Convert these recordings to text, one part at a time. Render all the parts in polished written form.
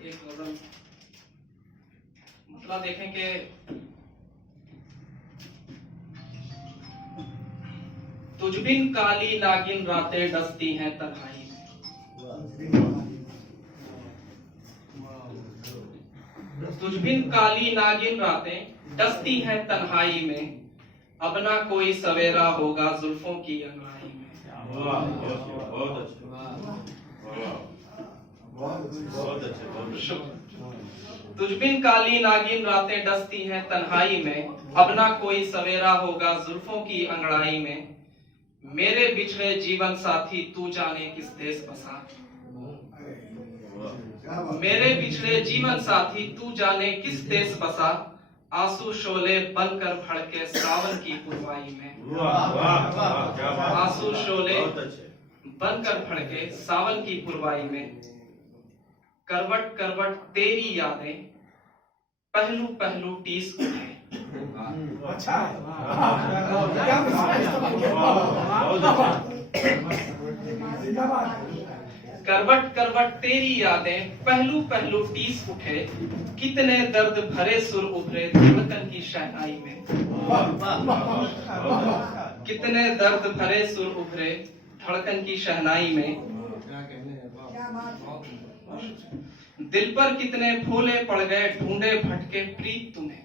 एक गजल मतलब देखें कि तुझ बिन काली नागिन रातें डसती हैं तन्हाई में, तुझ बिन काली नागिन रातें डसती हैं तन्हाई में, अब ना कोई सवेरा होगा जुल्फों की अंगड़ाई में। बहुत अच्छे। तुझ बिन काली नागिन रातें डसती हैं तन्हाई में, अब ना कोई सवेरा होगा जुल्फों की अंगड़ाई में। मेरे बिछड़े जीवन साथी तू जाने किस देश बसा, मेरे बिछड़े जीवन साथी तू जाने किस देश बसा, आंसू शोले बनकर भड़के सावन की पुरवाई में। आंसू शोले बनकर भड़के सावन की पुरवाई में, करवट करवट तेरी यादें पहलू पहलू टीस उठे। अच्छा करवट करवट तेरी यादें पहलू पहलू टीस उठे, कितने दर्द भरे सुर उभरे धड़कन की शहनाई में। कितने दर्द भरे सुर उभरे धड़कन की शहनाई में, दिल पर कितने फूले पड़ गए ढूंढे भटके प्रीत तुम्हें।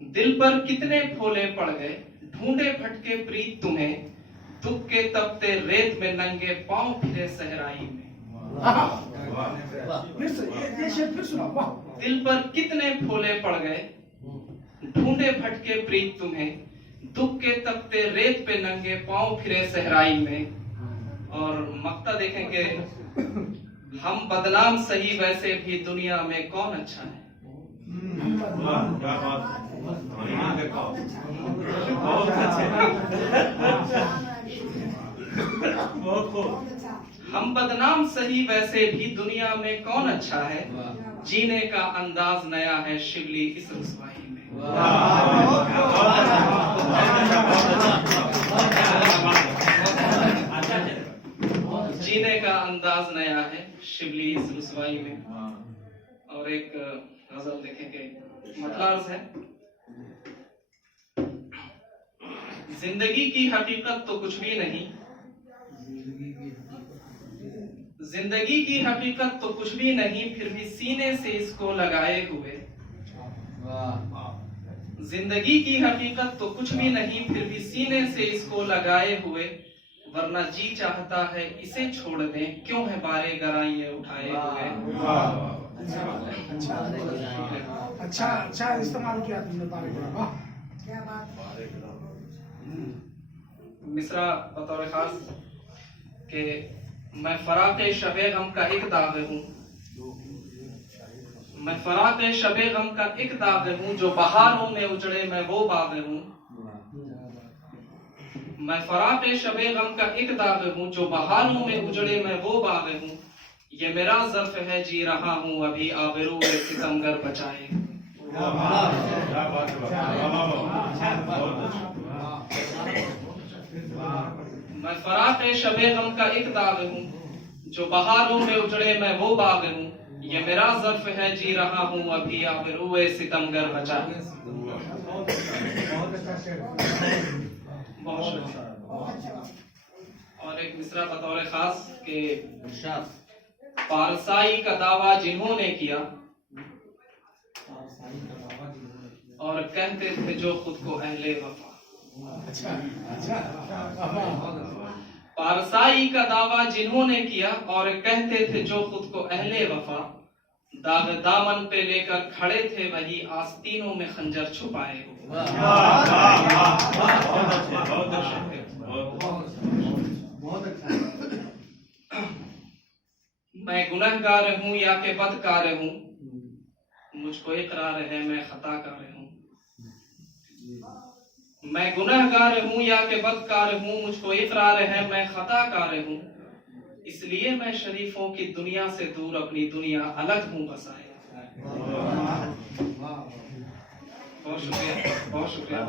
दिल पर कितने फूले पड़ गए ढूंढे भटके प्रीत तुम्हें, दुख के तपते रेत में नंगे पांव फिरे सहराई में। दिल पर कितने फूले पड़ गए ढूंढे भटके प्रीत तुम्हें, दुख के तपते रेत पे नंगे पांव फिरे सहराई में। और मक्ता देखेंगे, हम बदनाम सही वैसे भी दुनिया में कौन अच्छा है। हम बदनाम सही वैसे भी दुनिया में कौन अच्छा है, जीने का अंदाज नया है शिवली इस रुसवाई में। जीने का अंदाज नया है शिवली इस रुसवाई में। और एक गजल देखेंगे, मतलब अर्ज है, जिंदगी की हकीकत तो कुछ भी नहीं, जिंदगी की हकीकत तो कुछ भी नहीं, फिर भी सीने से इसको लगाए हुए। जिंदगी की हकीकत तो कुछ भी नहीं, फिर भी सीने से इसको लगाए हुए, वरना जी चाहता है इसे छोड़ दें, क्यों है बारे गराइए उठाए हुए। अच्छा इस्तेमाल किया तुमने बारे गरा। क्या बात। मिसरा बतौर खास के मैं फराक़े शबे गम का एक दाग हूँ, मैं फराक़े शबे गम का एक दाग हूँ, जो बहारों में उजड़े मैं वो बाग हूँ। मैं फराक़े शबे गम का एक दाग हूँ, जो बहारों में उजड़े मैं वो बाग हूँ। ये मेरा ज़र्फ़ है जी रहा हूँ अभी, आबरू सितमगर बचाए। मैं फराक़े शबे गम का एक दाग हूँ, जो बहारों में उजड़े मैं वो बाग हूँ। ये मेरा ज़र्फ़ है जी रहा हूँ अभी, आबरू सितमगर बचाए। बहुत शुक्रिया। और एक मिसरा बतौर खास के पारसाई का दावा जिन्होंने किया, और कहते थे जो खुद को अहले वफा। पारसाई का दावा जिन्होंने किया, और कहते थे जो खुद को अहले वफा, दाग दामन पे लेकर खड़े थे वही आस्तीनों में खंजर छुपाए हुए। मैं गुनहगार हूँ या के बदकार हूँ, मुझको इकरार है मैं खताकार हूँ। मैं गुनहगार हूँ या के बदकार हूँ, मुझको इकरार है मैं खताकार हूँ। इसलिए मैं शरीफों की दुनिया से दूर अपनी दुनिया अलग हूँ बसाए। बहुत शुक्रिया, बहुत शुक्रिया।